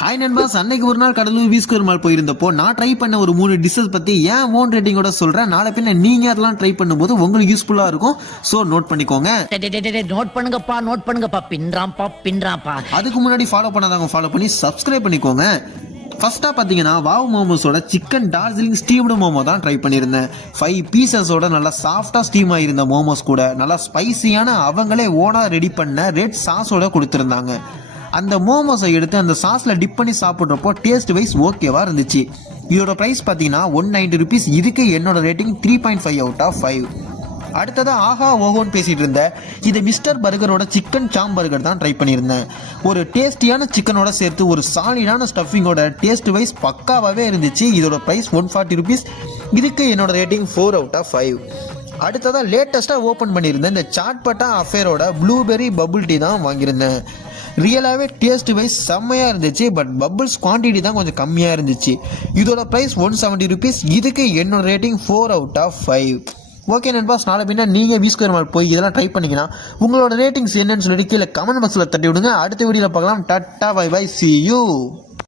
Hi நண்பாஸ், அன்னைக்கு ஒரு நாள் கடலூர் வீஸ்கர் மால் போயிருந்தப்போ நான் ட்ரை பண்ண ஒரு 3 டிஷ்ஷஸ் பத்தி ஏன் ஓன் ரேட்டிங்கோட சொல்றேன். நாளை பின்ன நீங்க அதெல்லாம் ட்ரை பண்ணும்போது உங்களுக்கு யூஸ்ஃபுல்லா இருக்கும். சோ நோட் பண்ணிக்கோங்க. நோட் பண்ணுங்கப்பா பின்றாம்பா. அதுக்கு முன்னாடி ஃபாலோ பண்ணாதவங்க ஃபாலோ பண்ணி சப்ஸ்கிரைப் பண்ணிக்கோங்க. ஃபர்ஸ்டா பாத்தீங்கன்னா வாவ் மோமோஸோட சிக்கன் டார்ஜிலிங் ஸ்டீம்டு மோமோ தான் ட்ரை பண்ணியிருந்தேன். 5 பீசஸோட நல்லா சாஃப்டா ஸ்டீம் ஆயிருந்த மோமோஸ் கூட நல்லா ஸ்பைசியான அவங்களே ஓனா ரெடி பண்ண ரெட் சாஸோட கொடுத்திருந்தாங்க. அந்த மோமோஸை எடுத்து அந்த சாஸ்ல டிப் பண்ணி சாப்பிட்றப்போ டேஸ்ட் வைஸ் ஓகேவா இருந்துச்சு. இதோட ப்ரைஸ் பார்த்தீங்கன்னா 190 ருபீஸ். இதுக்கு என்னோட ரேட்டிங் 3.5 அவுட் ஆஃப் 5. அடுத்ததாக ஆஹா ஓஹோன்னு பேசிட்டு இருந்தேன். இது மிஸ்டர் பர்கரோட சிக்கன் சாம் பர்கர் தான் ட்ரை பண்ணியிருந்தேன். ஒரு டேஸ்டியான சிக்கனோட சேர்த்து ஒரு சாலிடான ஸ்டஃபிங்கோட டேஸ்ட் வைஸ் பக்காவாகவே இருந்துச்சு. இதோட ப்ரைஸ் 140 ருபீஸ். இதுக்கு என்னோட ரேட்டிங் 4 அவுட் ஆஃப் 5. அடுத்ததாக லேட்டஸ்ட்டாக ஓப்பன் பண்ணியிருந்தேன் இந்த சாட்பட்டா அஃபேரோட ப்ளூபெர்ரி பபுள் டீ தான் வாங்கியிருந்தேன். ரியலாகவே டேஸ்ட் வைஸ் செம்மையாக இருந்துச்சு. பட் பபுள்ஸ் குவான்டிட்டி தான் கொஞ்சம் கம்மியாக இருந்துச்சு. இதோட ப்ரைஸ் 170 ருபீஸ். இதுக்கு என்னோட ரேட்டிங் 4 அவுட் ஆஃப் 5. ஓகே நண்பாஸ், நாளை பின்னா நீங்கள் வீஸ்கர் மால் போய் இதெல்லாம் ட்ரை பண்ணிங்கன்னா உங்களோட ரேட்டிங்ஸ் என்னன்னு சொல்லிட்டு கீழே கமெண்ட் பாக்ஸில் தட்டி விடுங்க. அடுத்த வீடியோவில் பார்க்கலாம். Tata bye bye, see you.